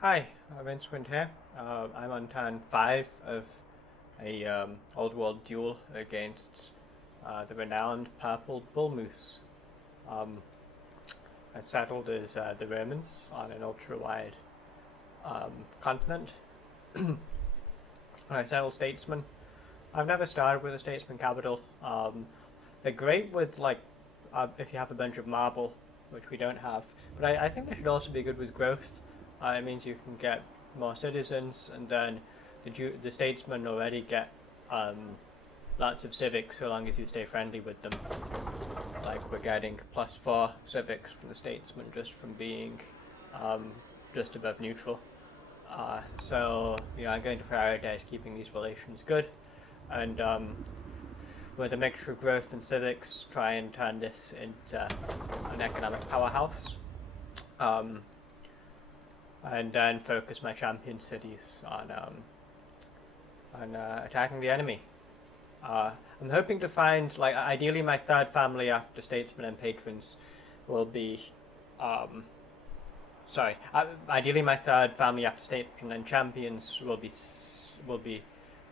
Hi, Vincent here. I'm on turn 5 of a old world duel against the renowned Purple Bullmoose. Um, I settled as the Romans on an ultra-wide continent. I settled statesmen. I've never started with a statesman capital. They're great with if you have a bunch of marble, which we don't have. But I think they should also be good with growth. It means you can get more citizens, and then the statesmen already get lots of civics so long as you stay friendly with them. Like we're getting +4 civics from the statesmen just from being just above neutral. I'm going to prioritize keeping these relations good, and with a mixture of growth and civics, try and turn this into an economic powerhouse. And then focus my champion cities on attacking the enemy. I'm hoping to find, ideally my third family after statesmen and patrons will be, ideally my third family after statesmen and champions will be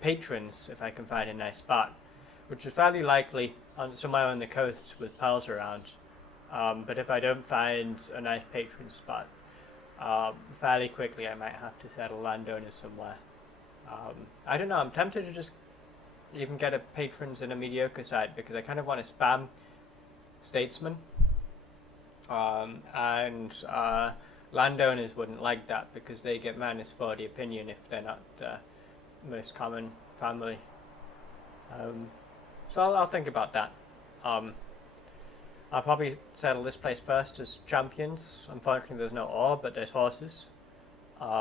patrons if I can find a nice spot, which is fairly likely somewhere on the coast with pearls around. But if I don't find a nice patron spot, fairly quickly I might have to settle landowners somewhere. I don't know, I'm tempted to just even get a patrons in a mediocre side because I kind of want to spam statesmen. And landowners wouldn't like that because they get -40 opinion if they're not most common family. So I'll think about that. I'll probably settle this place first as champions. Unfortunately, there's no ore, but there's horses,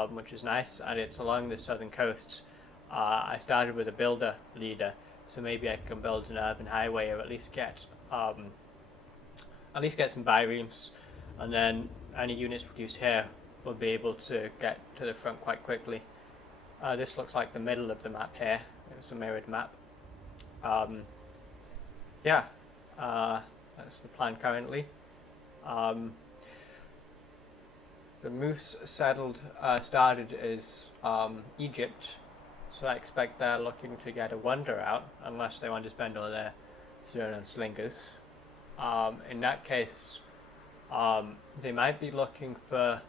which is nice, and it's along the southern coast. I started with a builder leader, so maybe I can build an urban highway, or at least get some biremes, and then any units produced here will be able to get to the front quite quickly. This looks like the middle of the map here. It's a mirrored map. Yeah. That's the plan currently. The moose started as Egypt, so I expect they're looking to get a wonder out, unless they want to spend all their stone on slingers. In that case, they might be looking for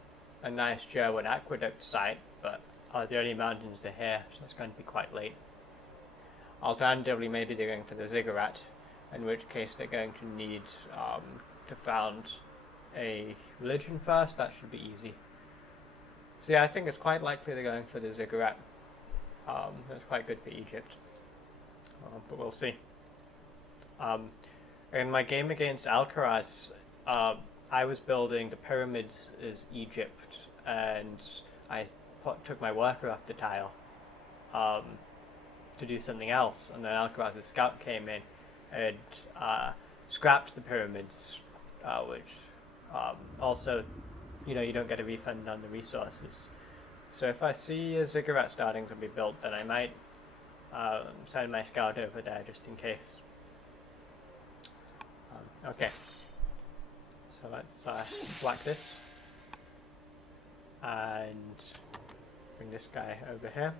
a nice German aqueduct site, but the only mountains are here, so it's going to be quite late. Alternatively, maybe they're going for the ziggurat, in which case they're going to need to found a religion first. That should be easy. So yeah, I think it's quite likely they're going for the ziggurat. That's quite good for Egypt, but we'll see. In my game against Alcaraz, I was building the pyramids as Egypt, and I took my worker off the tile to do something else, and then Alcaraz's scout came in and scrapped the pyramids, which also, you don't get a refund on the resources. So if I see a ziggurat starting to be built, then I might send my scout over there just in case. Okay, so let's whack this and bring this guy over here.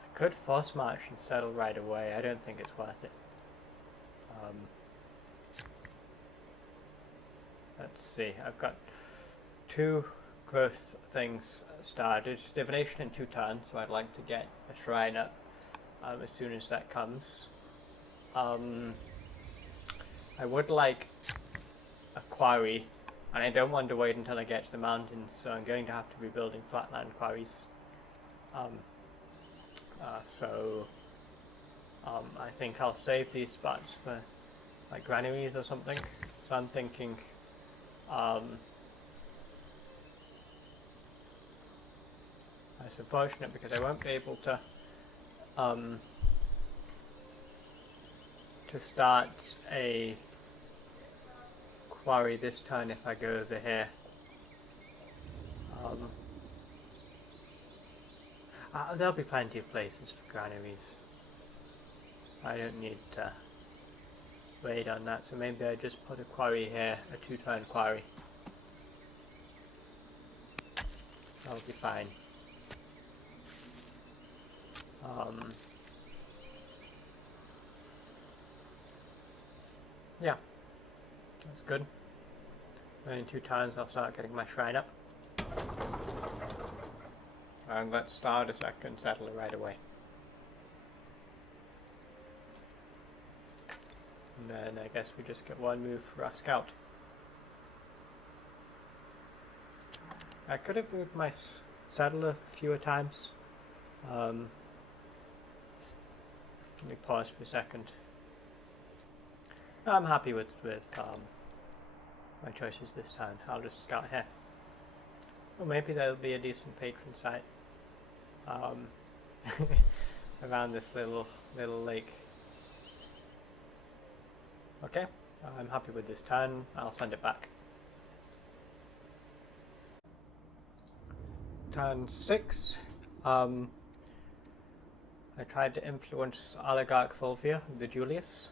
I could force march and settle right away. I don't think it's worth it. Let's see, I've got 2 growth things started. Divination in 2 turns, so I'd like to get a shrine up as soon as that comes. I would like a quarry, and I don't want to wait until I get to the mountains, so I'm going to have to be building flatland quarries. I think I'll save these spots for like granaries or something. So I'm thinking it's unfortunate because I won't be able to start a quarry this turn if I go over here. There'll be plenty of places for granaries. I don't need to weight on that, so maybe I just put a quarry here, a 2-turn quarry. That'll be fine. Yeah, that's good. And in 2 turns I'll start getting my shrine up. And let's start a second settler right away. And then I guess we just get 1 move for our scout. I could have moved my settler fewer times. Let me pause for a second. I'm happy with my choices this time. I'll just scout here. Or maybe there'll be a decent patron site around this little lake. Okay, I'm happy with this turn. I'll send it back. Turn 6. I tried to influence Oligarch Fulvia, the Julius.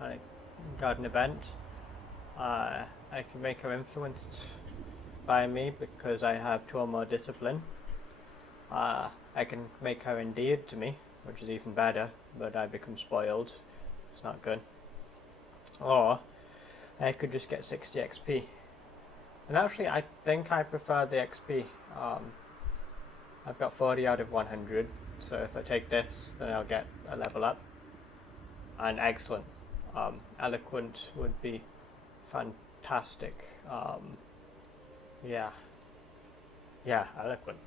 I got an event. I can make her influenced by me because I have 2 or more discipline. I can make her endeared to me, which is even better, but I become spoiled. It's not good. Or I could just get 60 XP. And actually I think I prefer the XP. I've got 40 out of 100, so if I take this then I'll get a level up. And excellent. Eloquent would be fantastic. Yeah, eloquent.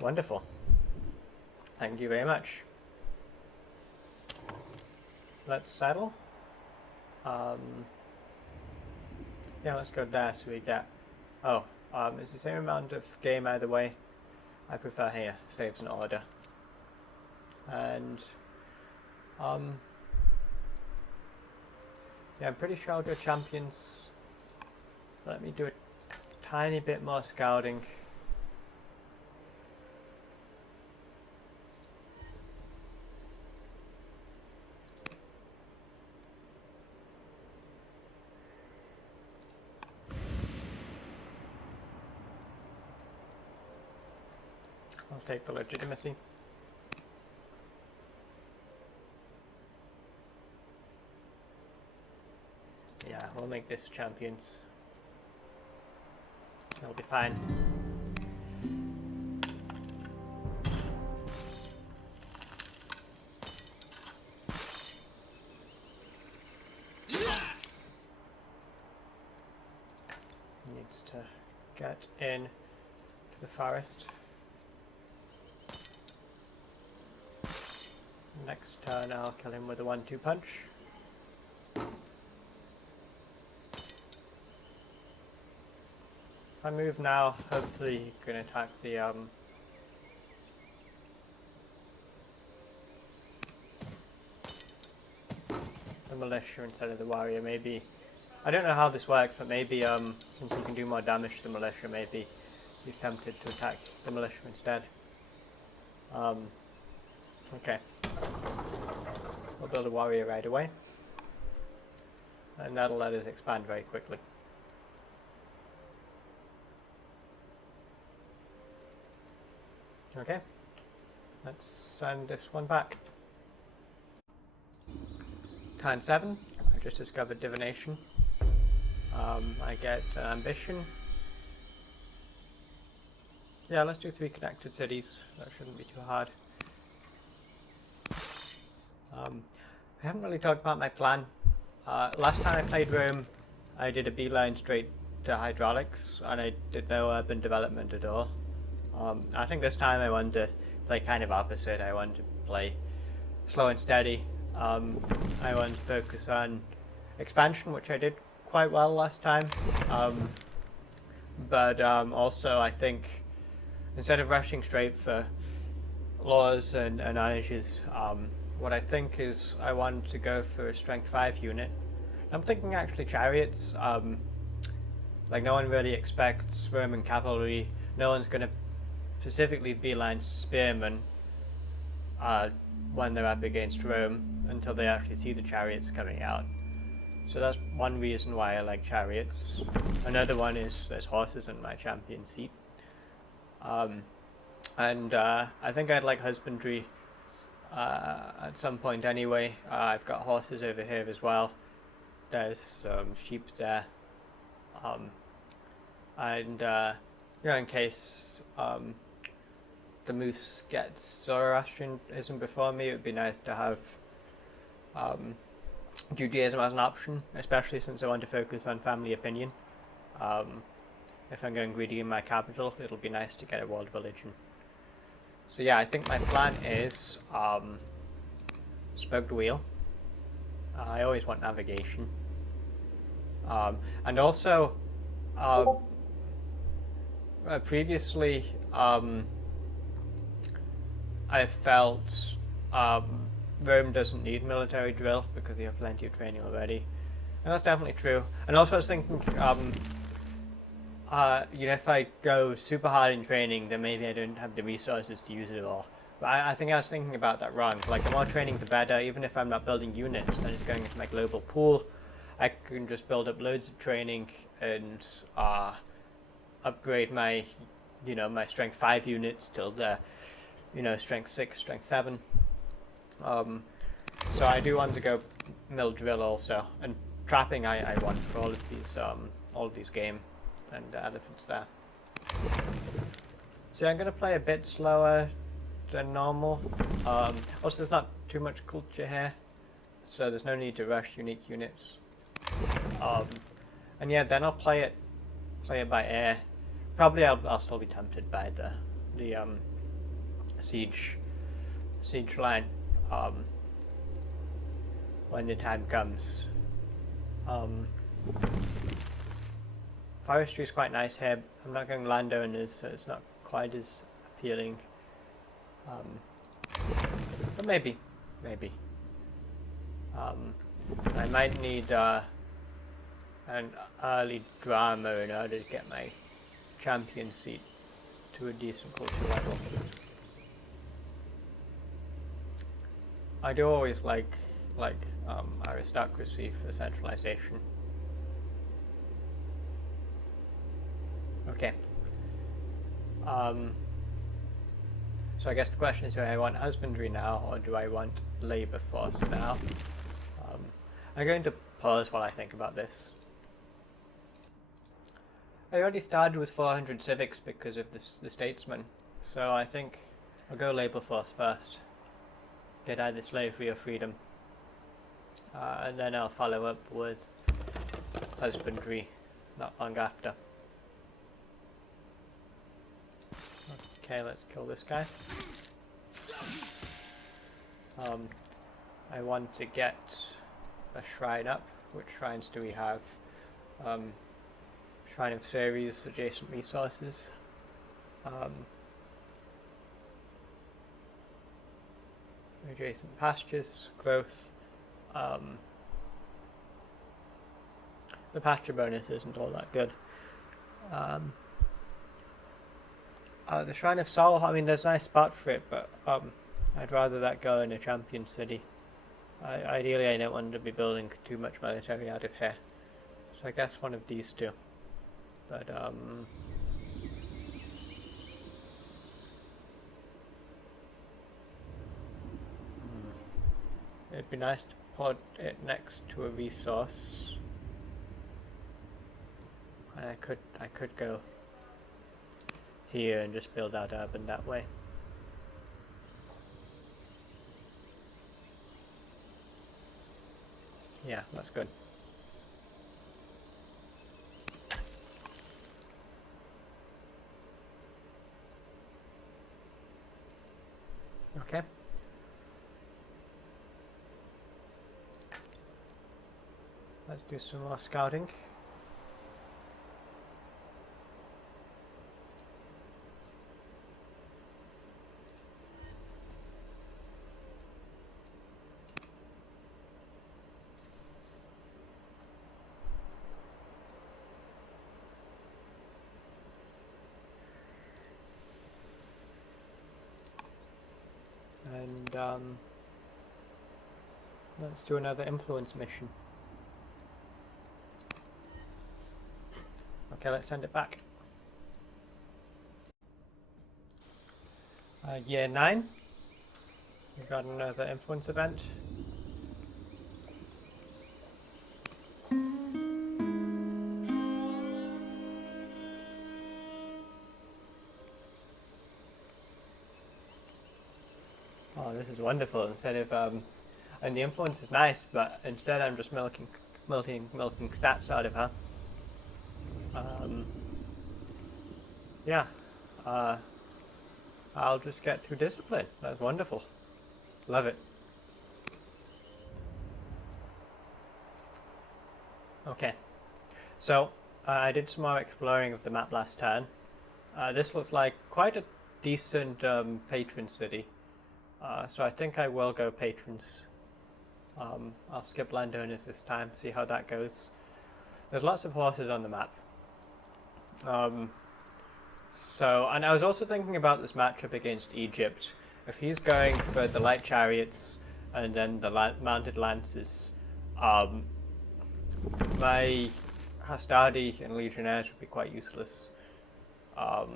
Wonderful. Thank you very much. Let's settle. Yeah, let's go there so we get... Oh, it's the same amount of game either way. I prefer here, saves in order. And... yeah, I'm pretty sure I'll go champions. Let me do a tiny bit more scouting. I'll take the legitimacy. Yeah, we'll make this champions. It'll be fine. Needs to get in to the forest. Next turn I'll kill him with a 1-2 punch. If I move now, hopefully he can attack the militia instead of the warrior. Maybe, I don't know how this works, but maybe since he can do more damage to the militia, maybe he's tempted to attack the militia instead. Okay. We'll build a warrior right away. And that'll let us expand very quickly. Okay. Let's send this one back. Turn 7. I just discovered divination. I get ambition. Yeah, let's do 3 connected cities. That shouldn't be too hard. I haven't really talked about my plan. Last time I played Rome, I did a beeline straight to hydraulics, and I did no urban development at all. I think this time I wanted to play kind of opposite. I wanted to play slow and steady. I wanted to focus on expansion, which I did quite well last time. But also I think instead of rushing straight for laws and outages, what I think is I want to go for a strength 5 unit. I'm thinking actually chariots. Like no one really expects Roman cavalry. No one's going to specifically beeline spearmen. when they're up against Rome until they actually see the chariots coming out. So that's one reason why I like chariots. Another one is there's horses in my champion seat. And I think I'd like husbandry at some point anyway. I've got horses over here as well. There's sheep there. And in case the moose gets Zoroastrianism before me, it would be nice to have Judaism as an option, especially since I want to focus on family opinion. If I'm going greedy in my capital, it'll be nice to get a world religion. So yeah, I think my plan is spoked wheel. I always want navigation. And also, previously, I felt Rome doesn't need military drill because they have plenty of training already. And that's definitely true. And also I was thinking, if I go super hard in training, then maybe I don't have the resources to use it all. But I think I was thinking about that wrong. Like, the more training, the better. Even if I'm not building units, then it's going into my global pool. I can just build up loads of training and upgrade my, my strength 5 units till the, strength 6, strength 7. So I do want to go mill drill also, and trapping I want for all of these game and elephants there. So I'm gonna play a bit slower than normal. Also, there's not too much culture here, so there's no need to rush unique units. And yeah, then I'll play it by air. Probably I'll still be tempted by the siege line when the time comes. Forestry is quite nice here. I'm not going landowners, so it's not quite as appealing. But maybe. I might need an early drama in order to get my champion seat to a decent culture level. I do always like aristocracy for centralization. Okay. So I guess the question is, do I want husbandry now, or do I want labor force now? I'm going to pause while I think about this. I already started with 400 civics because of the statesman, so I think I'll go labor force first. Get either slavery or freedom. And then I'll follow up with husbandry not long after. Okay, let's kill this guy. I want to get a shrine up. Which shrines do we have? Shrine of Ceres, adjacent resources. Adjacent pastures, growth. The pasture bonus isn't all that good. The Shrine of Soul, I mean, there's a nice spot for it, but I'd rather that go in a champion city. Ideally, I don't want to be building too much military out of here. So I guess one of these two. But, it'd be nice to put it next to a resource. And I could go here and just build out urban that way. Yeah, that's good. Okay. Let's do some more scouting. And and let's do another influence mission. Okay, let's send it back. Year 9. We've got another influence event. Oh, this is wonderful. Instead of and the influence is nice, but instead I'm just milking stats out of her. Yeah. I'll just get through discipline. That's wonderful. Love it. Okay. So, I did some more exploring of the map last turn. This looks like quite a decent patron city. So I think I will go patrons. I'll skip landowners this time, see how that goes. There's lots of horses on the map. And I was also thinking about this matchup against Egypt. If he's going for the light chariots and then the mounted lances, my Hastadi and legionnaires would be quite useless. I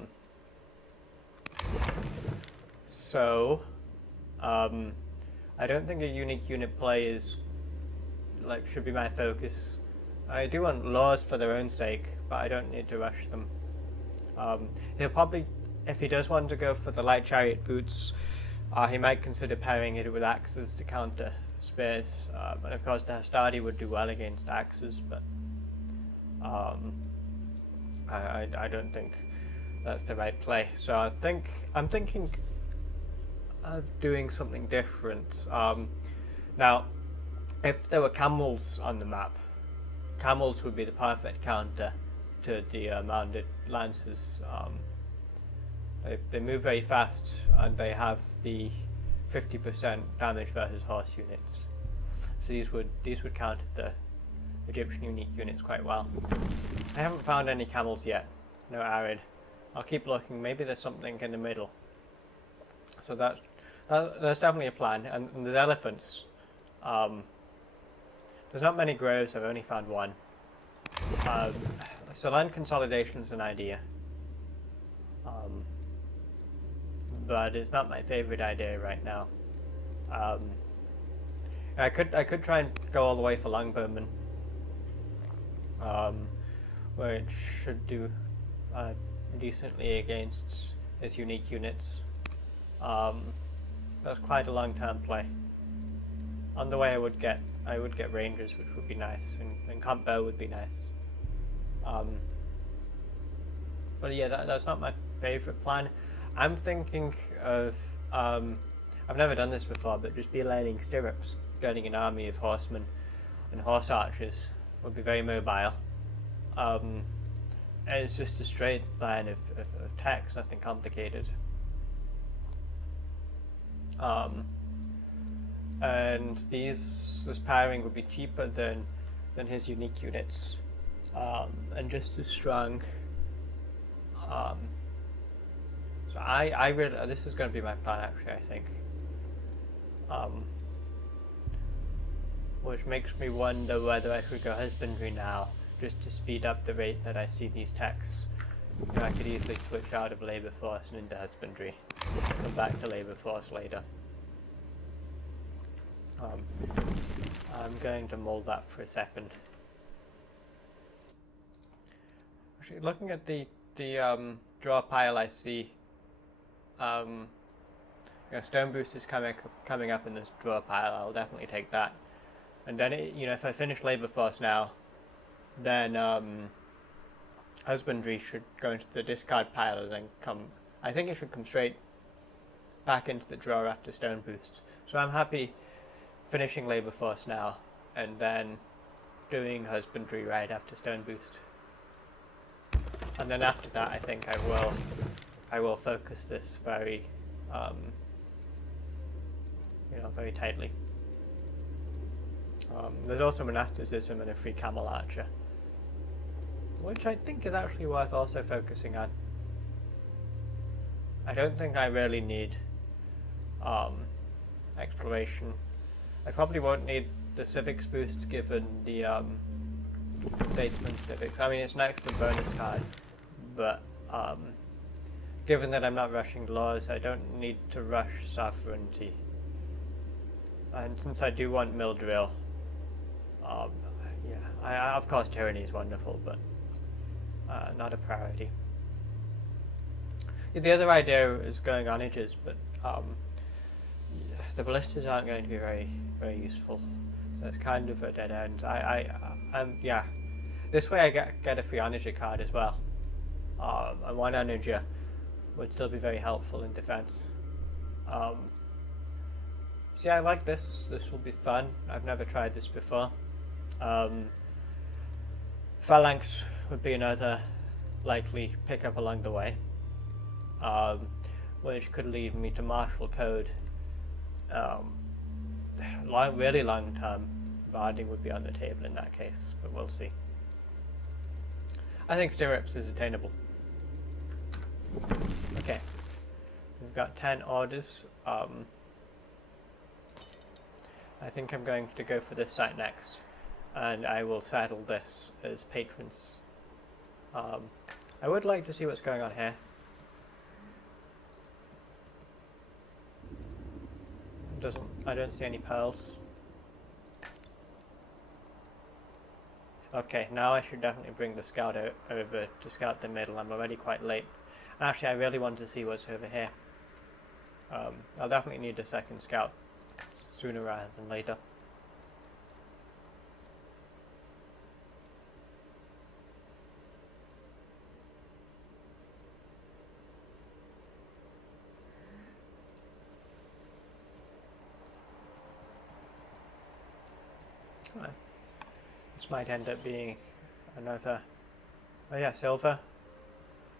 don't think a unique unit play should be my focus. I do want laws for their own sake, but I don't need to rush them. He'll probably, if he does want to go for the light chariot boots, he might consider pairing it with axes to counter spears. And of course the Hastadi would do well against axes, but I don't think that's the right play. So I'm thinking of doing something different. Now, if there were camels on the map, camels would be the perfect counter to the mounted lances. They move very fast and they have the 50% damage versus horse units. So these would counter the Egyptian unique units quite well. I haven't found any camels yet. No arid. I'll keep looking. Maybe there's something in the middle. So that's definitely a plan. And there's elephants. There's not many groves. I've only found one. So land consolidation is an idea. But it's not my favorite idea right now. I could try and go all the way for longbowmen, which should do decently against his unique units. That's quite a long-term play. On the way, I would get rangers, which would be nice, and camp bow would be nice. But yeah, that's not my favorite plan. I'm thinking of I've never done this before, but just belaying stirrups, getting an army of horsemen and horse archers would be very mobile. And it's just a straight line of text, nothing complicated. And this pairing would be cheaper than his unique units, and just as strong. So I really, this is going to be my plan actually, I think. Which makes me wonder whether I should go husbandry now, just to speed up the rate that I see these texts. You know, I could easily switch out of labour force and into husbandry, come back to labour force later. I'm going to mold that for a second. Actually, looking at the draw pile, I see stone boost is coming up in this draw pile. I'll definitely take that. And then if I finish labour force now, then husbandry should go into the discard pile and then I think it should come straight back into the draw after stone boost. So I'm happy finishing labour force now and then doing husbandry right after stone boost. And then after that, I think I will focus this very very tightly. There's also monasticism and a free camel archer, which I think is actually worth also focusing on. I don't think I really need exploration. I probably won't need the civics boost given the statesman civics. I mean, it's an extra bonus card, but given that I'm not rushing laws, I don't need to rush sovereignty. And since I do want mill drill, yeah, of course tyranny is wonderful, but not a priority. The other idea is going onages, but the ballistas aren't going to be very useful. So it's kind of a dead end. Yeah. This way I get a free onager card as well. And one onager would still be very helpful in defense. So yeah, I like this. This will be fun. I've never tried this before. Phalanx would be another likely pickup along the way, which could lead me to martial code. Really long term barding would be on the table in that case, but we'll see. I think stirrups is attainable. Okay, we've got 10 orders. I think I'm going to go for this site next, and I will saddle this as patrons. I would like to see what's going on here. I don't see any pearls. Okay, now I should definitely bring the scout over to scout the middle. I'm already quite late. Actually, I really want to see what's over here. I'll definitely need a second scout sooner rather than later. This might end up being another, oh yeah, silver.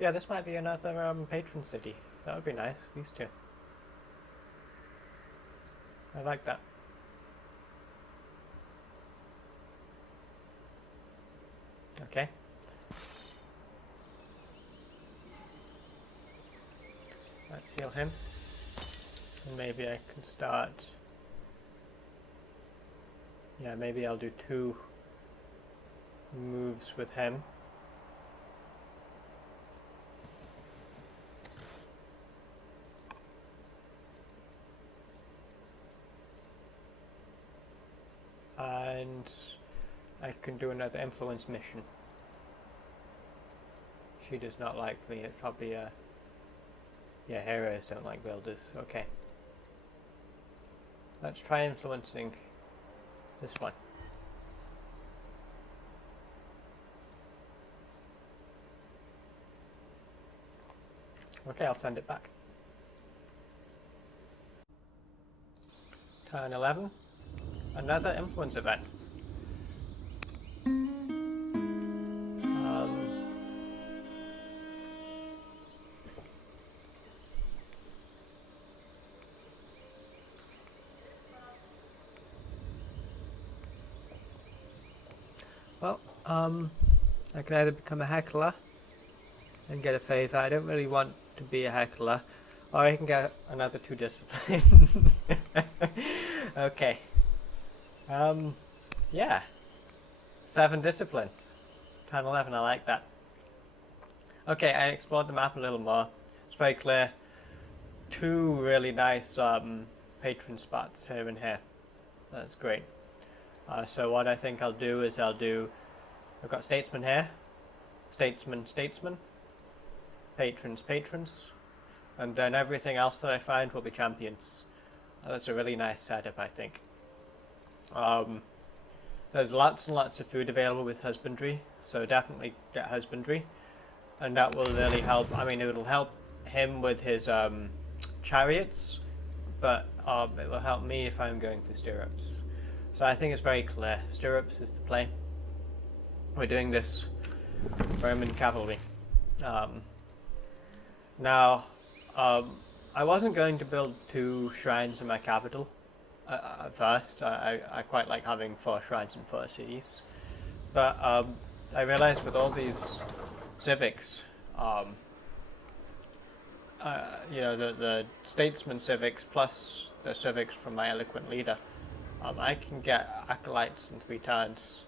Yeah, this might be another patron city. That would be nice, these two. I like that. Okay. Let's heal him. And maybe I can start. Yeah, maybe I'll do 2 moves with him. And I can do another influence mission. She does not like me. It's probably yeah, heroes don't like builders. Okay. Let's try influencing this one. Okay, I'll send it back. Turn 11. Another influence event. Well, I can either become a heckler and get a favor. I don't really want to be a heckler, or I can get another 2 discipline. Okay. Yeah. 7 discipline. Turn 11, I like that. Okay, I explored the map a little more. It's very clear. 2 really nice patron spots here and here. That's great. So what I think I'll do is I've got statesman here, statesman, patrons, and then everything else that I find will be champions. That's a really nice setup, I think. There's lots and lots of food available with husbandry, so definitely get husbandry, and that will really help. I mean, it will help him with his chariots, but it will help me if I'm going for stirrups. So I think it's very clear. Stirrups is the play. We're doing this Roman cavalry. Now, I wasn't going to build 2 shrines in my capital at first. I quite like having 4 shrines in 4 cities. But I realized with all these civics, you know, the statesman civics plus the civics from my eloquent leader. I can get acolytes in 3 turns.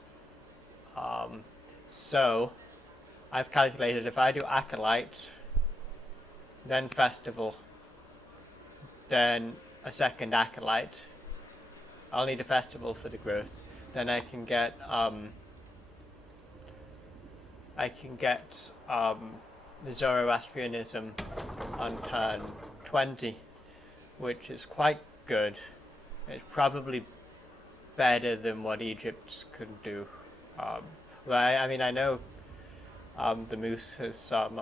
So I've calculated if I do acolyte, then festival, then a second acolyte, I'll need a festival for the growth. Then I can get the Zoroastrianism on turn 20, which is quite good. It's probably better than what Egypt could do. Well, I mean, I know the Moose has some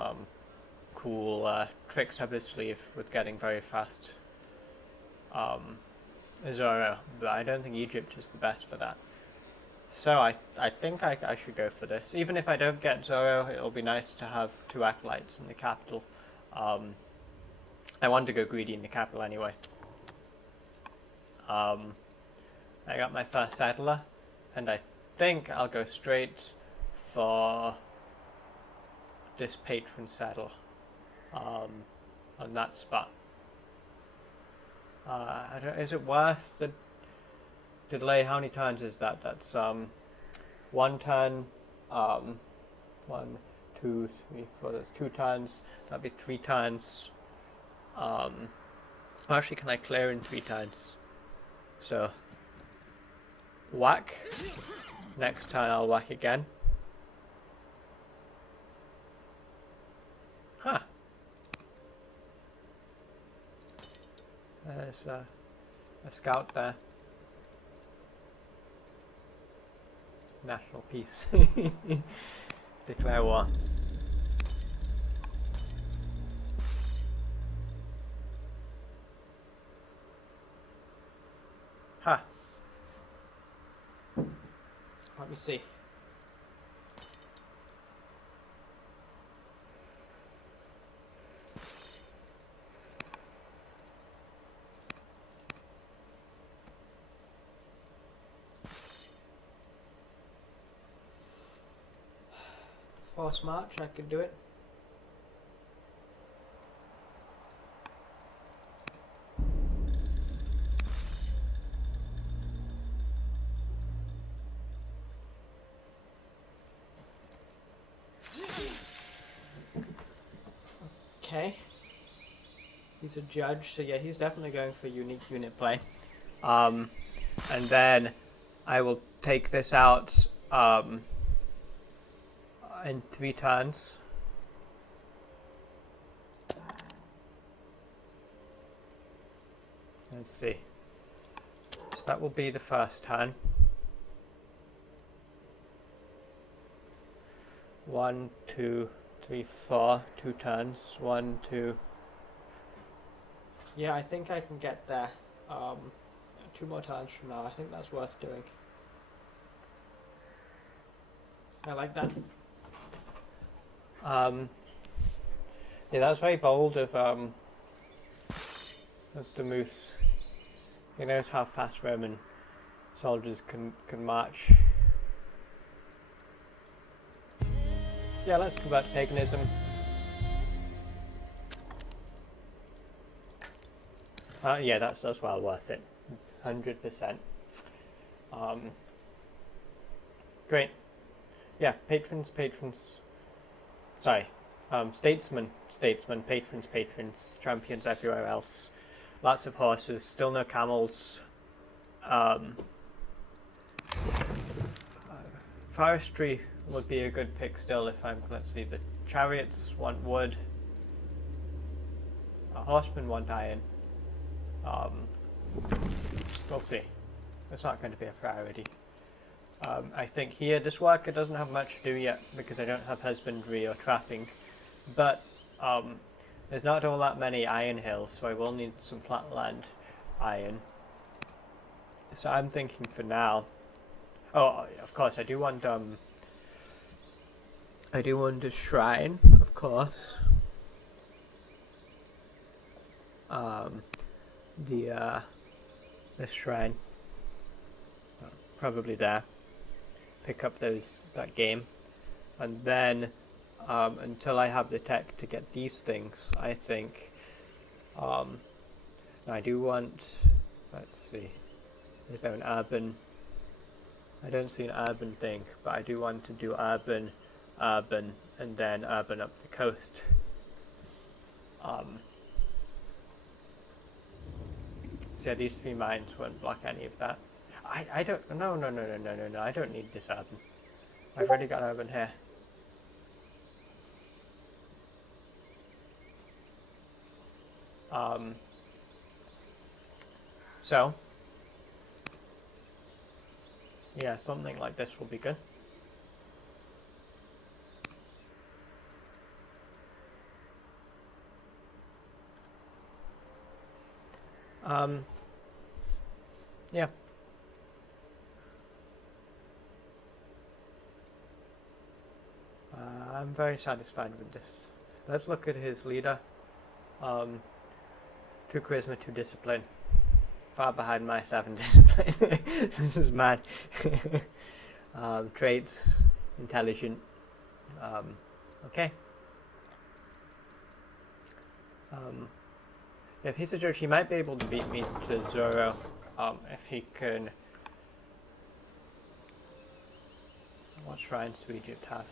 cool tricks up his sleeve with getting very fast Zoro, but I don't think Egypt is the best for that. So I think I should go for this. Even if I don't get Zoro, it'll be nice to have 2 acolytes in the capital. I want to go greedy in the capital anyway. I got my first settler, and I think I'll go straight for this patron saddle on that spot. Is it worth the delay? How many turns is that? That's 1 turn, 1, 2, 3, 4, that's 2 turns, that'd be 3 turns. Actually, can I clear in 3 turns? So, whack, next turn I'll whack again. Huh. There's a scout there. National peace. Declare war. Huh. Let me see. Force march, I could do it. Okay. He's a judge, so yeah, he's definitely going for unique unit play. And then I will take this out in 3 turns. Let's see. So that will be the first turn. 1, 2, 3, 4, 2 turns. 1, 2. Yeah, I think I can get there. 2 more turns from now. I think that's worth doing. I like that. Yeah, that's very bold of the Moose. He knows how fast Roman soldiers can march. Yeah, let's convert to paganism. Yeah, that's well worth it. 100%. Great. Yeah, patrons. Sorry, statesmen, patrons, champions everywhere else. Lots of horses, still no camels. Forestry would be a good pick still if let's see, the chariots want wood. Horsemen want iron. We'll see. It's not going to be a priority. I think here, this worker doesn't have much to do yet because I don't have husbandry or trapping, but there's not all that many iron hills, so I will need some flatland iron. So I'm thinking for now. Oh, of course, I do want a shrine, of course. This shrine, probably there. Pick up that game, and then until I have the tech to get these things, I think I do want Let's see. Is there an urban? I don't see an urban thing, but I do want to do urban, urban, and then urban up the coast. So yeah, these 3 mines won't block any of that. I don't. No. I don't need this urban. I've already got urban here. So yeah, something like this will be good. Yeah. I'm very satisfied with this. Let's look at his leader. 2 charisma, 2 discipline. Far behind my 7 discipline. This is mad. Traits, intelligent. Okay. If he's a judge, he might be able to beat me to 0 if he can. What shrines do Egypt have?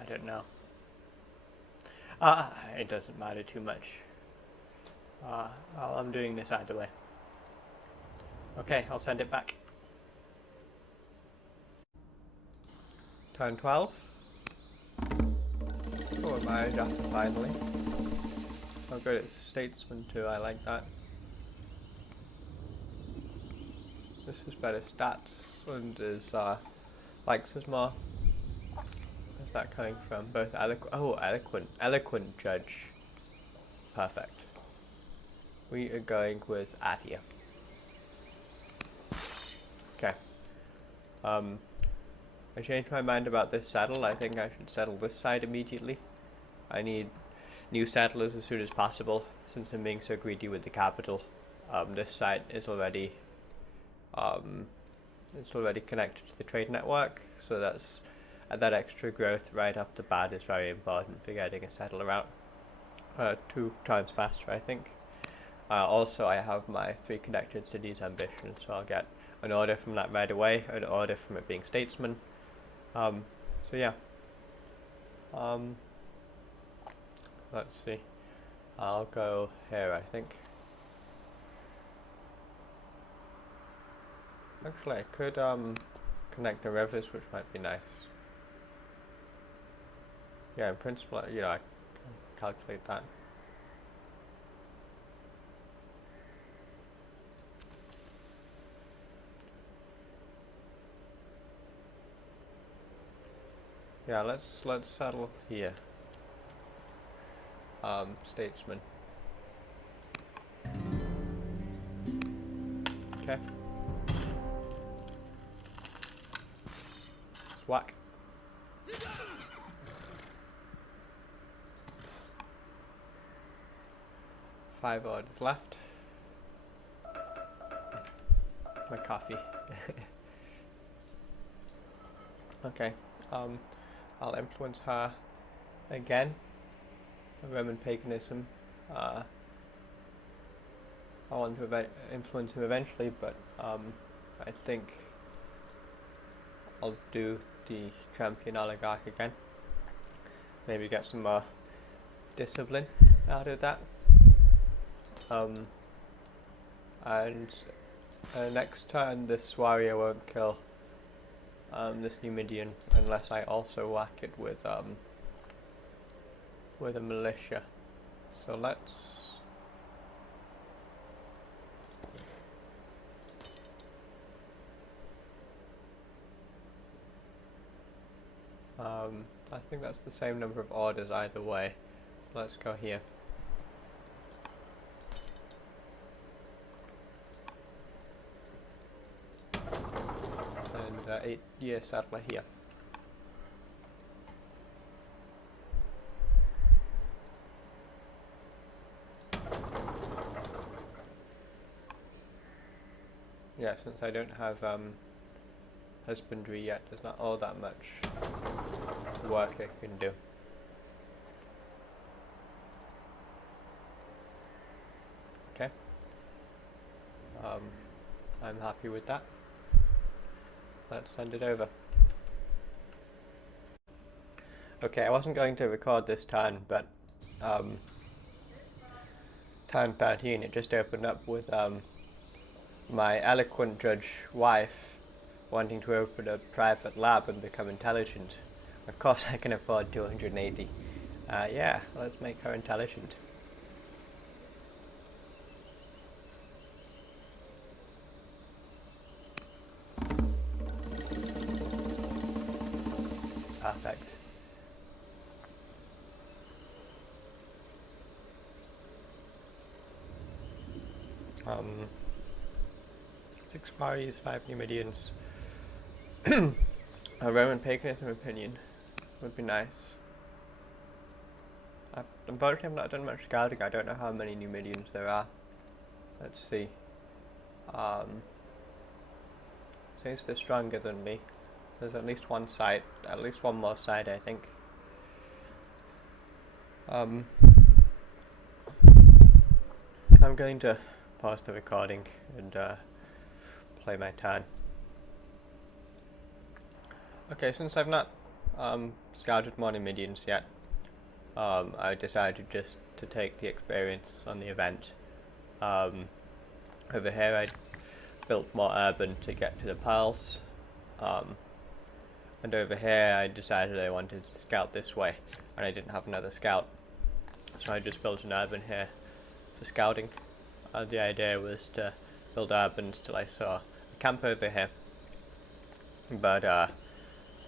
I don't know. It doesn't matter too much. I'm doing this either way. Okay, I'll send it back. Turn 12. Oh, am I just finally? Oh good, it's statesman too, I like that. This is better stats and is likes us more. Where's that coming from? Both eloquent judge. Perfect. We are going with Adia. Okay. I changed my mind about this saddle. I think I should settle this side immediately. I need new settlers as soon as possible, since I'm being so greedy with the capital. This site is already it's already connected to the trade network, so that extra growth right off the bat is very important for getting a settler out 2 times faster, I think. Also, I have my 3 connected cities ambition, so I'll get an order from that right away, an order from it being statesman. So yeah. Let's see. I'll go here, I think. Actually, I could connect the rivers, which might be nice. Yeah, in principle, you know, I can calculate that. Yeah, let's settle here. Statesman. Okay. Whack. Five orders left. My coffee. Okay. I'll influence her again. Roman paganism. I want to influence him eventually, but I think I'll do the champion oligarch again. Maybe get some more discipline out of that. And next turn this warrior won't kill this Numidian unless I also whack it with a militia. So let's I think that's the same number of orders either way. Let's go here. And 8-year settler here. Yeah, since I don't have husbandry yet, there's not all that much work I can do. I'm happy with that. Let's send it over. Okay, I wasn't going to record this turn, but turn 13 it just opened up with my eloquent judge wife wanting to open a private lab and become intelligent. Of course I can afford 280. Yeah, let's make her intelligent. Perfect. Six quarries, 5 Numidians. A Roman paganism opinion would be nice. Unfortunately, I've not done much scouting. I don't know how many Numidians there are. Let's see. Since they're stronger than me, there's at least one site, at least one more side, I think. I'm going to pause the recording and play my turn. Okay, since I've not scouted more Numidians yet, I decided just to take the experience on the event. Over here I built more urban to get to the pearls, and over here I decided I wanted to scout this way, and I didn't have another scout, so I just built an urban here for scouting. The idea was to build urbans till I saw a camp over here, but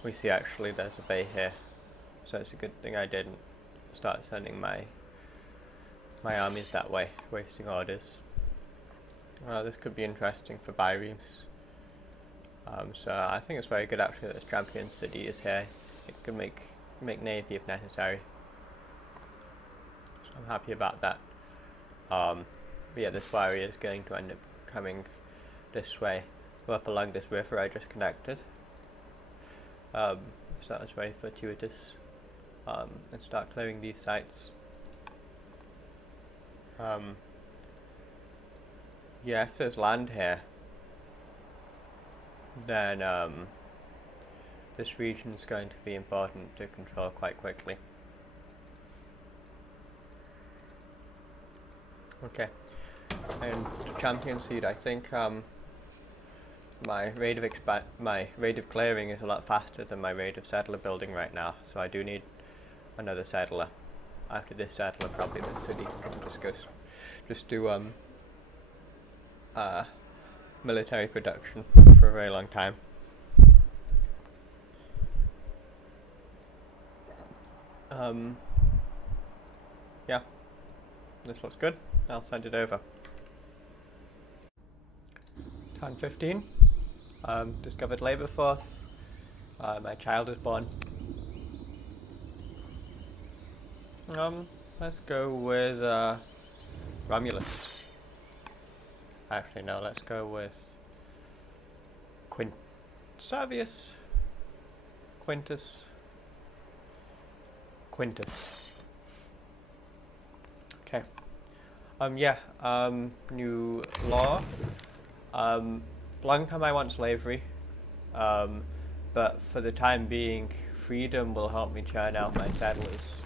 we see actually there's a bay here, so it's a good thing I didn't start sending my armies that way, wasting orders. This could be interesting for biremes. So I think it's very good actually that this champion city is here. It could make navy if necessary. So I'm happy about that. But yeah, this warrior is going to end up coming this way, go up along this river I just connected. So that was very fortuitous. And start clearing these sites. Yeah, if there's land here, then this region is going to be important to control quite quickly. Okay, and the champion seed, I think my rate of clearing is a lot faster than my rate of settler building right now, so I do need another settler. After this settler, probably the city can just do military production for a very long time. Yeah, this looks good. I'll send it over. Turn 15. Discovered labor force. My child is born. Let's go with Romulus. Actually, no, let's go with Quintus. Okay. New law. Long time I want slavery, but for the time being, freedom will help me churn out my settlers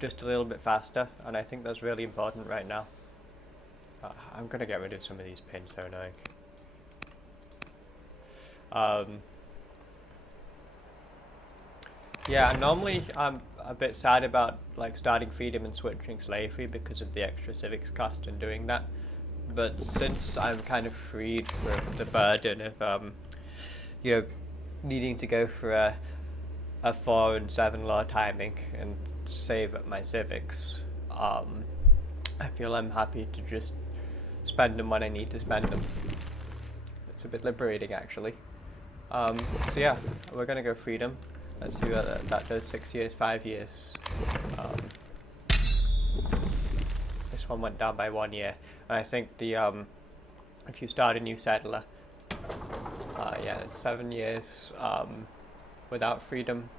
just a little bit faster, and I think that's really important right now. I'm gonna get rid of some of these pins, they're annoying. Yeah, normally I'm a bit sad about like starting freedom and switching slavery because of the extra civics cost in doing that. But since I'm kind of freed from the burden of needing to go for a 4 and 7 law timing and save up my civics, I feel I'm happy to just spend them when I need to spend them. It's a bit liberating actually. So yeah, we're gonna go freedom. Let's see what that does. 6 years, 5 years. This one went down by 1 year. And I think the if you start a new settler, yeah, it's 7 years without freedom,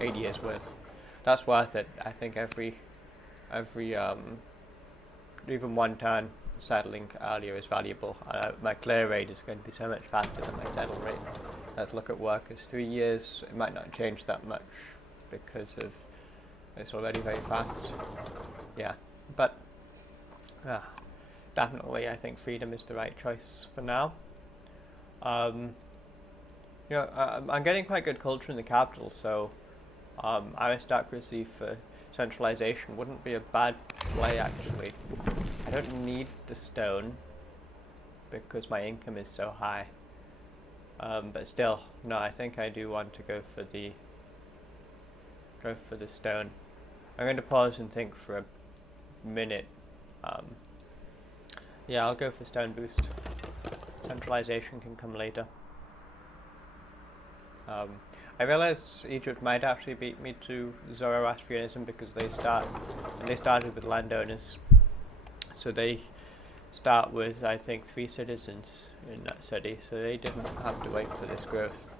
8 years worth. That's worth it. I think every even one turn settling earlier is valuable. My clear rate is going to be so much faster than my settle rate. Let's look at workers. 3 years, it might not change that much because of it's already very fast. Yeah, but definitely I think freedom is the right choice for now. You know, I'm getting quite good culture in the capital, so aristocracy for centralization wouldn't be a bad play actually. I don't need the stone because my income is so high. But still, no, I think I do want to go for the stone. I'm going to pause and think for a minute. Yeah, I'll go for stone boost. Centralization can come later. I realized Egypt might actually beat me to Zoroastrianism because they started with landowners. So they start with, I think, 3 citizens in that city, so they didn't have to wait for this growth.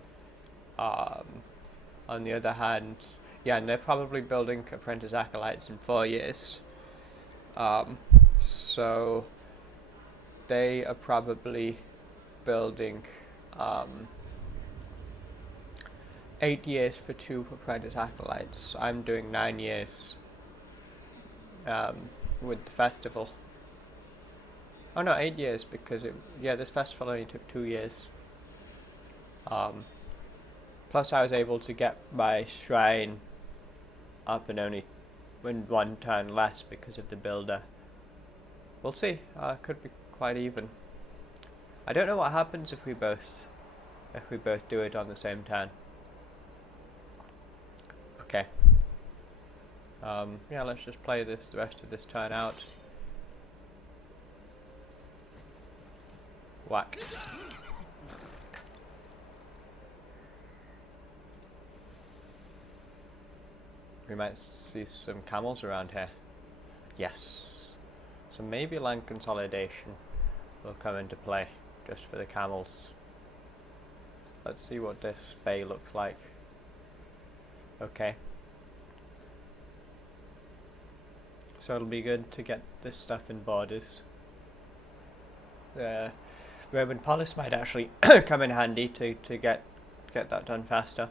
On the other hand, yeah, and they're probably building apprentice acolytes in 4 years. So they are probably building 8 years for 2 apprentice acolytes. I'm doing 9 years with the festival. Oh no, 8 years because this festival only took 2 years. Plus I was able to get my shrine up in only 1 turn less because of the builder. We'll see. Could be quite even. I don't know what happens if we both do it on the same turn. Okay. Yeah, let's just play the rest of this turn out. Whack. We might see some camels around here. Yes. So maybe land consolidation will come into play just for the camels. Let's see what this bay looks like. Okay. So it'll be good to get this stuff in borders. Roman polis might actually come in handy to get that done faster.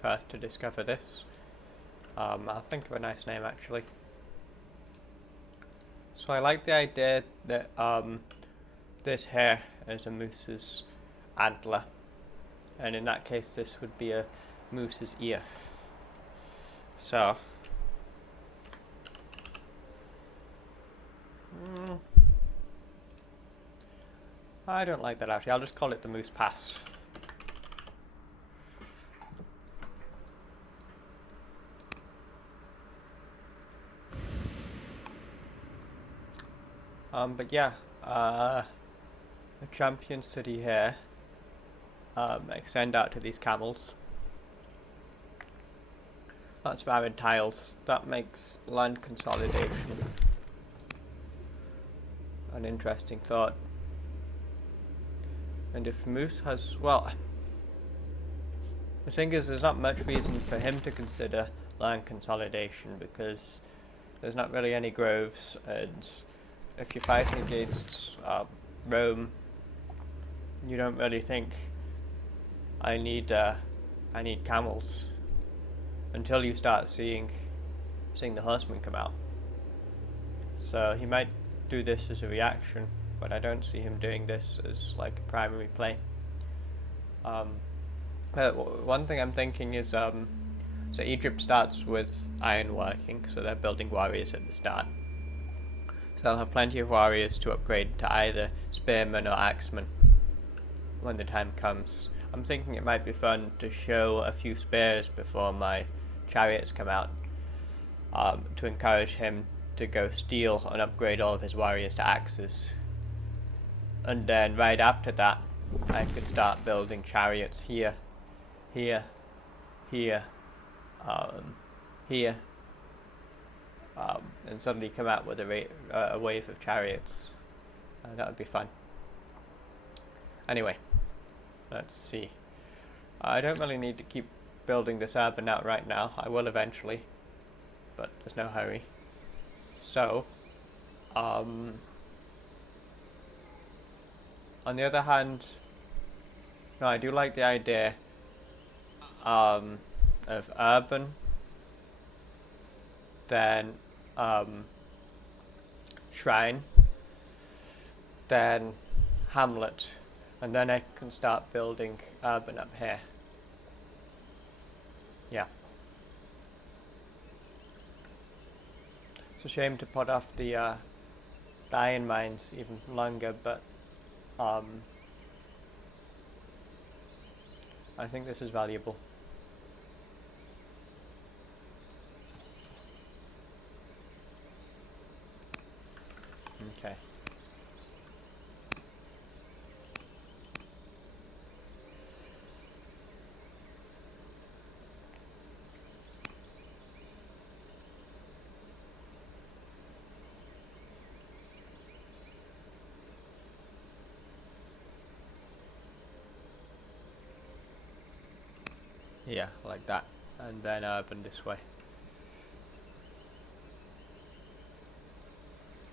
First to discover this. I'll think of a nice name actually. So I like the idea that this hair is a moose's antler, and in that case this would be a moose's ear. So I don't like that actually. I'll just call it the moose pass. But yeah, a champion city here. Extend out to these camels. Lots of arid tiles. That makes land consolidation an interesting thought. And if Moose has, well, the thing is, there's not much reason for him to consider land consolidation because there's not really any groves, and if you're fighting against Rome, you don't really think I need camels until you start seeing the horsemen come out. So he might do this as a reaction, but I don't see him doing this as like a primary play. One thing I'm thinking is, so Egypt starts with ironworking, so they're building warriors at the start. So they'll have plenty of warriors to upgrade to either spearmen or axemen when the time comes. I'm thinking it might be fun to show a few spears before my chariots come out, to encourage him to go steal and upgrade all of his warriors to axes. And then right after that, I could start building chariots here, here, here, here, and suddenly come out with a wave of chariots. That would be fun. Anyway, let's see. I don't really need to keep building this urban out right now. I will eventually, but there's no hurry. So, on the other hand, no, I do like the idea of urban, then shrine, then hamlet, and then I can start building urban up here. Yeah. It's a shame to put off the iron mines even longer, but I think this is valuable. Okay. Yeah, like that. And then urban this way.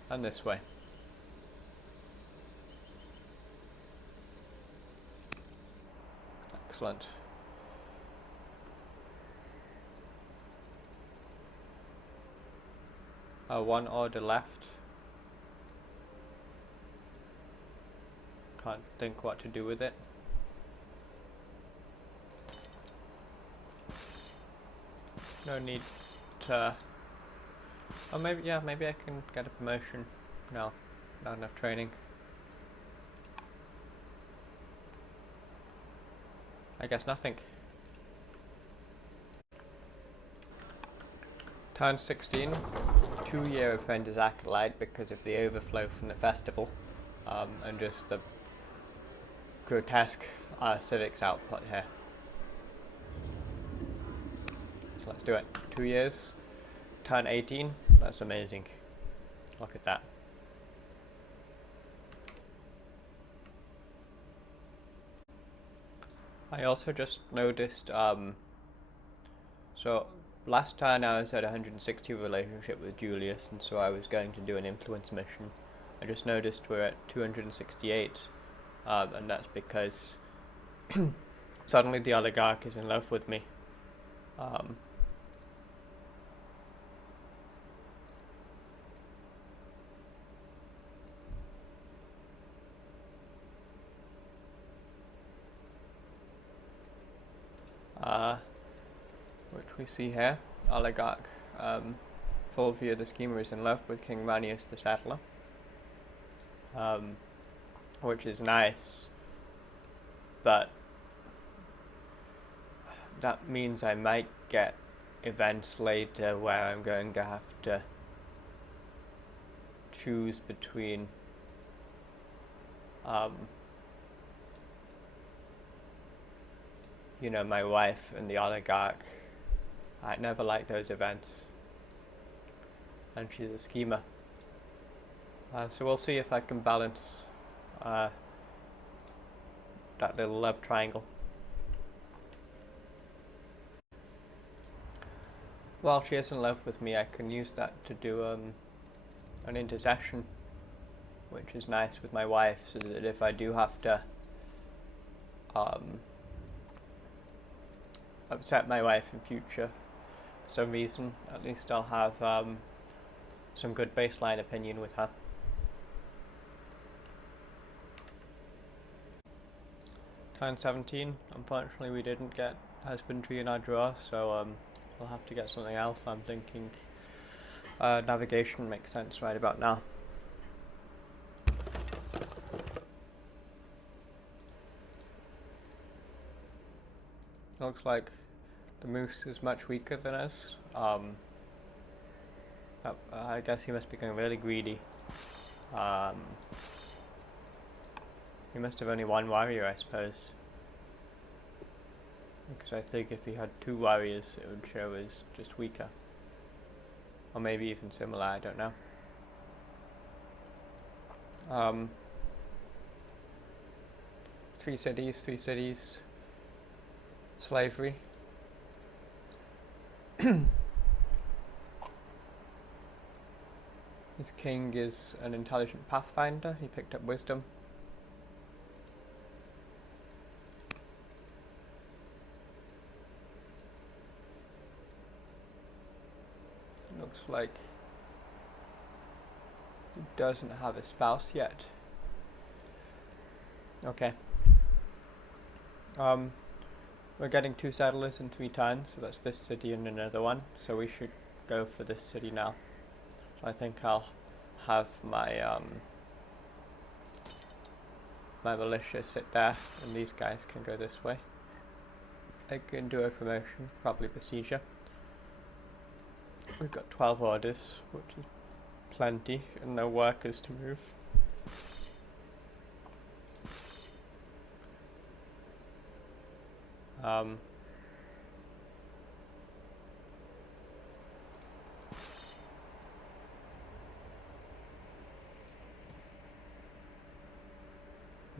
And this way. Excellent. One order left. Can't think what to do with it. No need to... Oh, maybe, yeah, maybe I can get a promotion. No, not enough training. I guess nothing. Turn 16, 2-year Offender's Acolyte because of the overflow from the festival, and just the grotesque civics output here. So let's do it. 2 years, turn 18, that's amazing. Look at that. I also just noticed, so last turn I was at 160 relationship with Julius, and so I was going to do an influence mission. I just noticed we're at 268, and that's because suddenly the oligarch is in love with me. Which we see here, oligarch. Fulvia the schemer is in love with King Manius the settler, which is nice, but that means I might get events later where I'm going to have to choose between you know, my wife and the oligarch. I never liked those events, and she's a schemer. So we'll see if I can balance that little love triangle. While she is in love with me, I can use that to do an intercession, which is nice with my wife, so that if I do have to upset my wife in future for some reason, at least I'll have some good baseline opinion with her. Turn 17, unfortunately we didn't get husbandry in our drawer, so we'll have to get something else. I'm thinking navigation makes sense right about now. Looks like the moose is much weaker than us. I guess he must be getting really greedy. He must have only one warrior, I suppose. Because I think if he had 2 warriors, it would show as just weaker. Or maybe even similar, I don't know. 3 cities. Slavery. This king is an intelligent pathfinder. He picked up wisdom. Looks like he doesn't have a spouse yet. Okay. We're getting 2 settlers in 3 turns, so that's this city and another one. So we should go for this city now. So I think I'll have my my militia sit there, and these guys can go this way. I can do a promotion, probably besieger. We've got 12 orders, which is plenty, and no workers to move.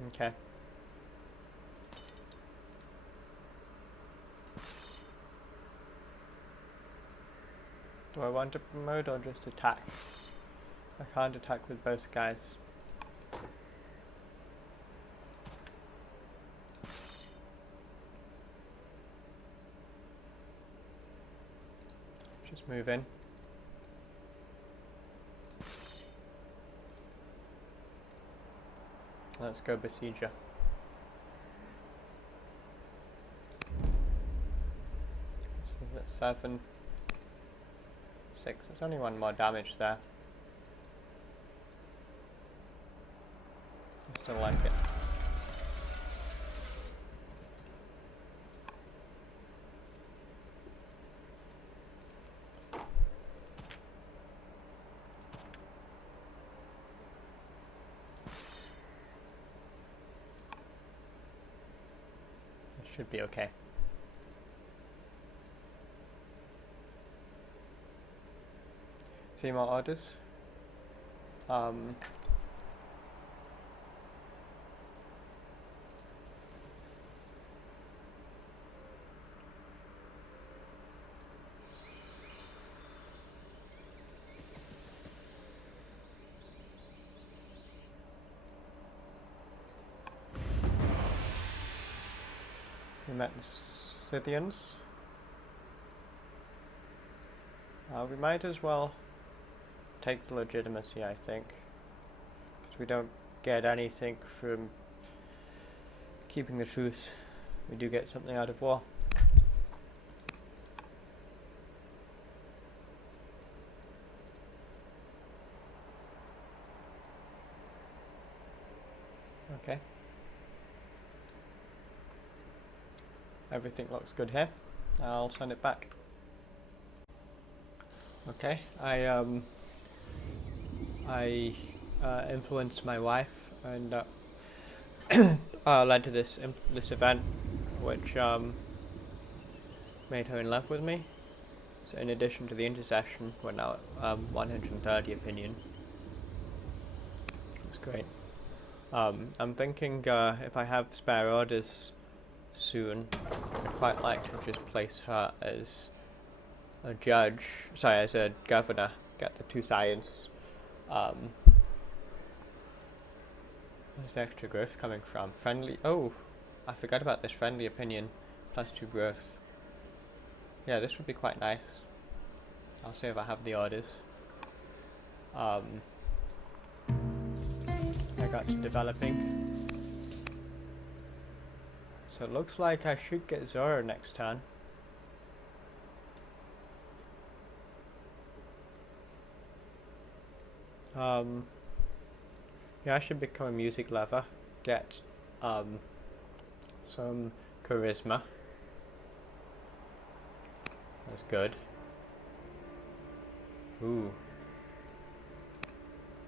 Okay. Do I want to promote or just attack? I can't attack with both guys. Just move in. Let's go besieger. So that's 7, 6. There's only 1 more damage there. I still like it. Should be okay. Three more orders. We met the Scythians. We might as well take the legitimacy, I think, because we don't get anything from keeping the truce. We do get something out of war. Okay. Everything looks good here. I'll send it back. Okay, I influenced my wife and led to this event, which made her in love with me. So in addition to the intercession, we're now at 130 opinion. That's great. I'm thinking if I have spare orders soon, I'd quite like to just place her as a judge, sorry, as a governor, get the 2 science. Where's the extra growth coming from? Friendly, oh, I forgot about this friendly opinion, +2 growth. Yeah, this would be quite nice. I'll see if I have the orders. I got to developing. So it looks like I should get Zora next turn. Yeah, I should become a music lover, get some charisma. That's good. Ooh.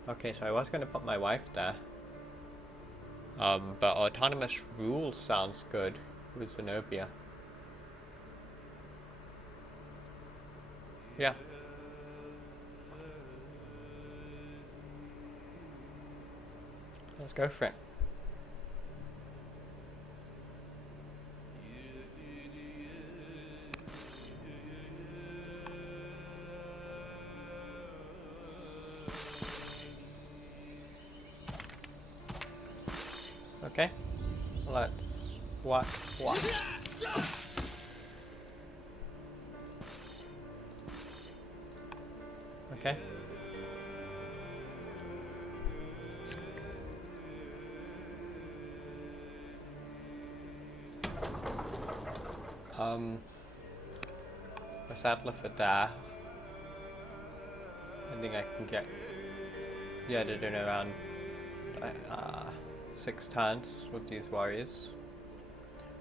Okay, so I was going to put my wife there. But autonomous rule sounds good with Zenobia. Yeah. Let's go for it. Okay, let's what? Okay. A saddler for there. I think I can get it in around 6 turns with these warriors.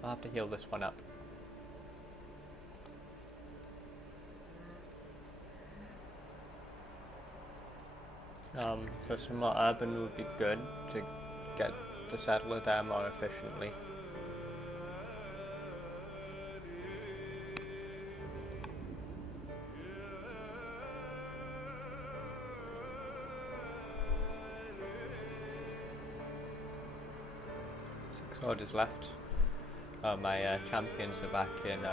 I'll have to heal this one up. So some more urban would be good to get the settler there more efficiently. Six orders left. My champions are back in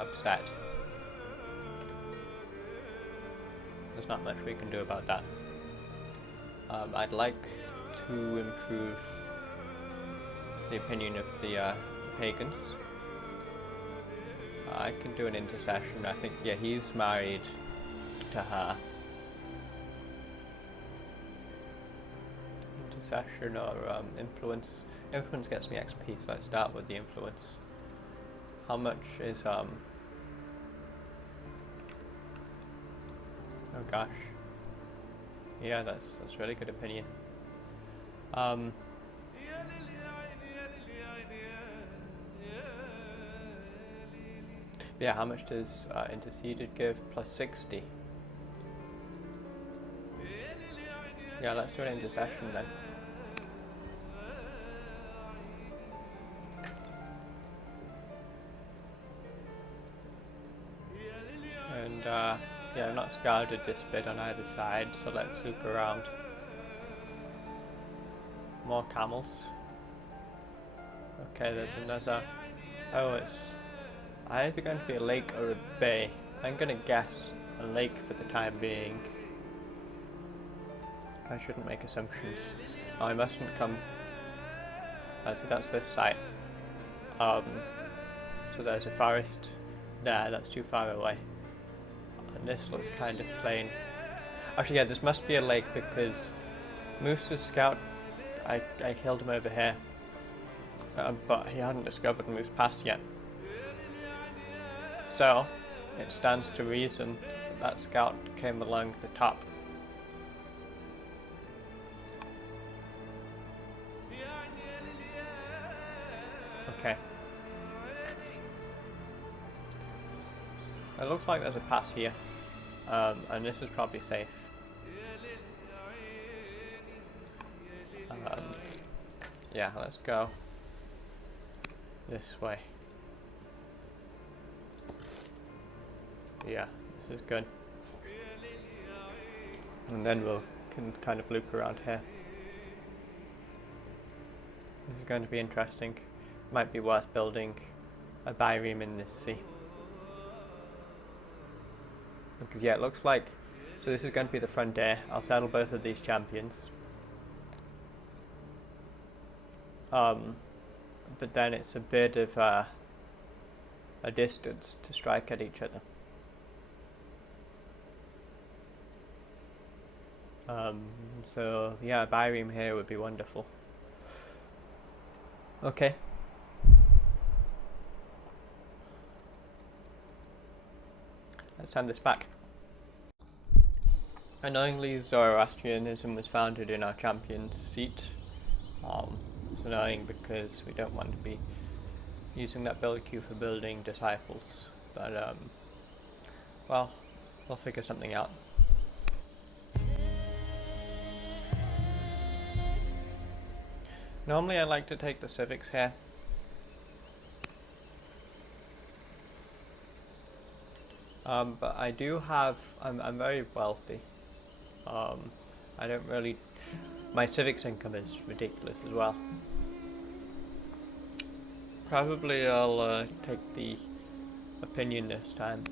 upset. There's not much we can do about that. I'd like to improve the opinion of the pagans. I can do an intercession. I think, yeah, he's married to her. Intercession or influence. Influence gets me XP, so let's start with the influence. How much is oh gosh. Yeah, that's really good opinion. Yeah, how much does interceded give? Plus 60. Yeah, let's do an intercession then. And yeah, I'm not scouted this bit on either side, so let's loop around. More camels. Okay, there's another. Oh, it's either going to be a lake or a bay. I'm going to guess a lake for the time being. I shouldn't make assumptions. Oh, I mustn't come. So that's this site. So there's a forest there, that's too far away. And this looks kind of plain. Actually, yeah, this must be a lake because Moose's scout, I killed him over here. But he hadn't discovered Moose Pass yet. So, it stands to reason that scout came along the top. Okay. It looks like there's a pass here, and this is probably safe. Yeah, let's go this way. Yeah, this is good. And then we can kind of loop around here. This is going to be interesting. Might be worth building a bireme in this sea. Because yeah, it looks like, so this is going to be the frontier. I'll settle both of these champions. But then it's a bit of a distance to strike at each other. So yeah, a bireme here would be wonderful. Okay. Let's hand this back. Annoyingly, Zoroastrianism was founded in our champion's seat. It's annoying because we don't want to be using that build queue for building disciples, but well, we'll figure something out. Normally I like to take the civics here. But I do have, I'm very wealthy. I don't really, my civics income is ridiculous as well. Probably I'll take the opinion this time,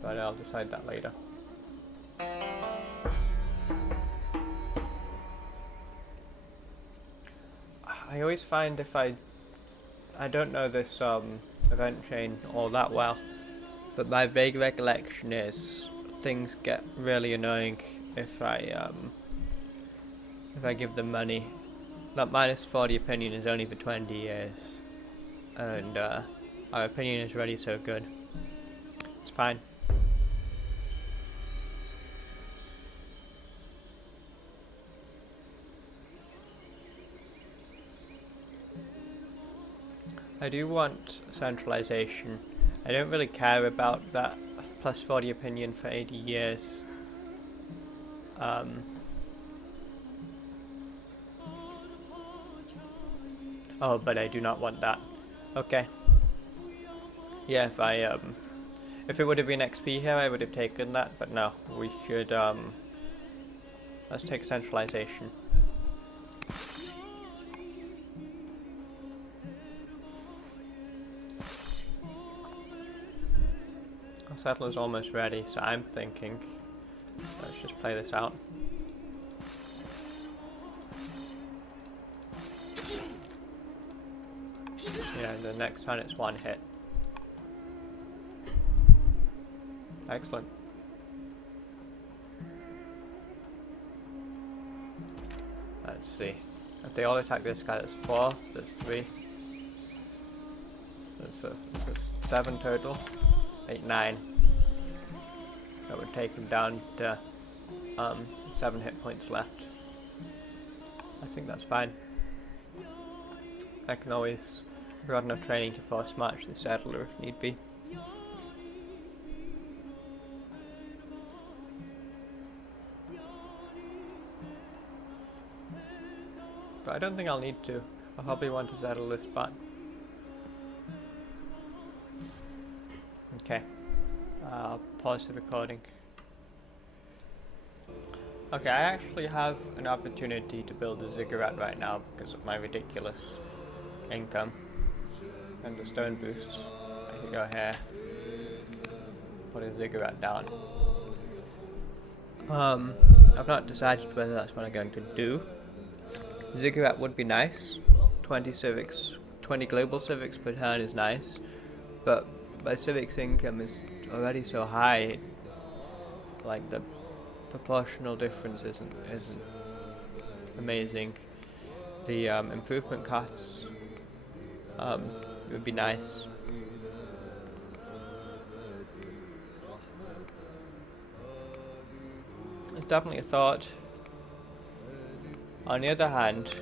but I'll decide that later. I always find if I don't know this event chain all that well, but my vague recollection is things get really annoying if I give them money. That minus 40 opinion is only for 20 years, and our opinion is already so good. It's fine. I do want centralization. I don't really care about that plus 40 opinion for 80 years. Oh, but I do not want that. Okay. Yeah, if it would have been XP here, I would have taken that, but no, we should, let's take centralization. Our settler's almost ready, so I'm thinking, let's just play this out. Yeah, the next turn it's one hit. Excellent. Let's see. If they all attack this guy, that's 4, that's 3. That's 7 total. 8, 9. That would take him down to 7 hit points left. I think that's fine. I can always run enough training to force march the settler if need be. But I don't think I'll need to. I'll probably want to settle this spot. Okay. I'll pause the recording. Okay, I actually have an opportunity to build a ziggurat right now because of my ridiculous income and the stone boost. I can go here, put a ziggurat down. I've not decided whether that's what I'm going to do. Ziggurat would be nice. 20 civics, 20 global civics per turn is nice, but my civics income is already so high, like the proportional difference isn't amazing. The improvement costs would be nice. It's definitely a thought. On the other hand,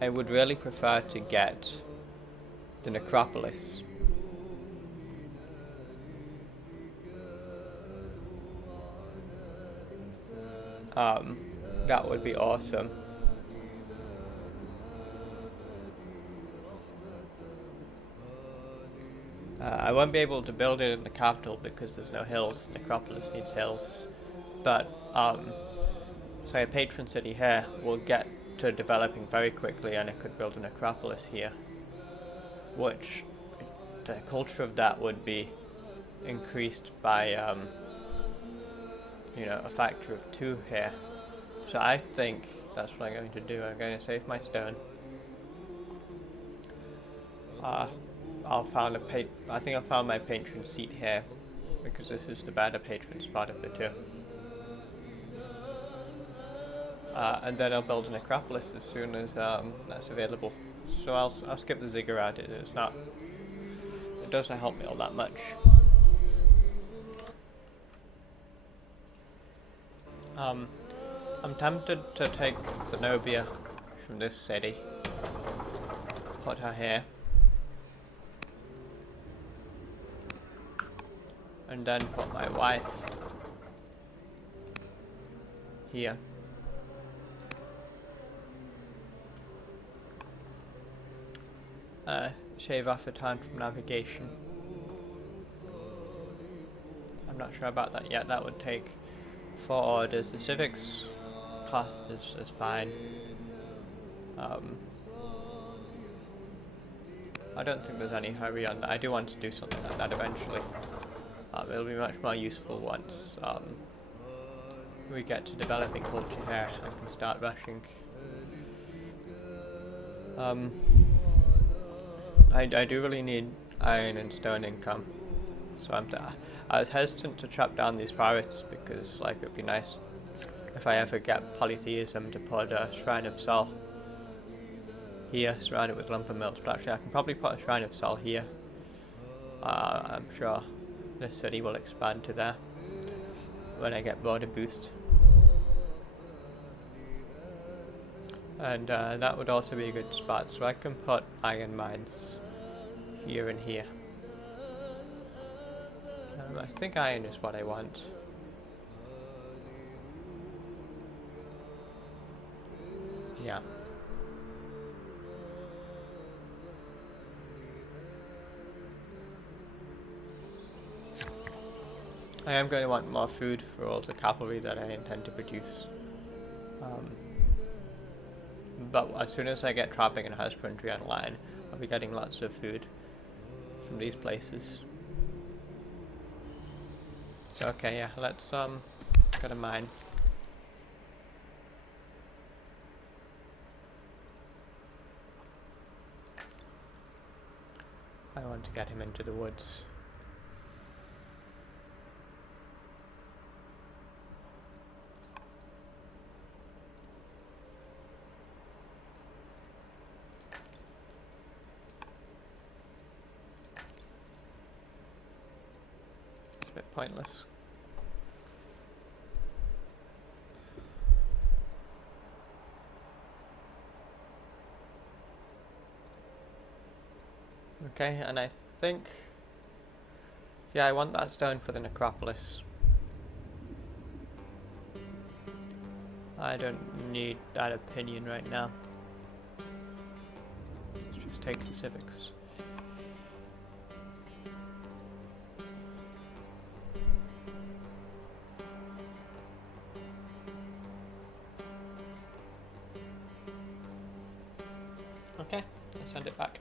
I would really prefer to get the necropolis. That would be awesome. I won't be able to build it in the capital because there's no hills. Necropolis needs hills. But, say a patron city here will get to developing very quickly and it could build a necropolis here. Which, the culture of that would be increased by, you know, a factor of 2 here. So I think that's what I'm going to do. I'm going to save my stone. I think I'll found my patron seat here because this is the better patron spot of the 2. And then I'll build a necropolis as soon as that's available. So I'll skip the ziggurat. It doesn't help me all that much. I'm tempted to take Zenobia from this city, put her here, and then put my wife here. Shave off a turn from navigation. I'm not sure about that yet. That would take 4 orders. The civics cost is fine. I don't think there's any hurry on that. I do want to do something like that eventually. It'll be much more useful once we get to developing culture here and can start rushing. I do really need iron and stone income, so I was hesitant to chop down these forests because like it'd be nice if I ever get polytheism to put a shrine of Sol here, surrounded with lumber mills. But actually, I can probably put a shrine of Sol here. I'm sure the city will expand to there when I get border boost. And that would also be a good spot, so I can put iron mines here and here. I think iron is what I want. Yeah. I am going to want more food for all the cavalry that I intend to produce. But as soon as I get trapping and husbandry online, I'll be getting lots of food from these places. So okay, yeah, let's go to mine. I want to get him into the woods. It's a bit pointless. Okay, and I think, yeah, I want that stone for the necropolis. I don't need that opinion right now. Let's just take the civics. Okay, I'll send it back.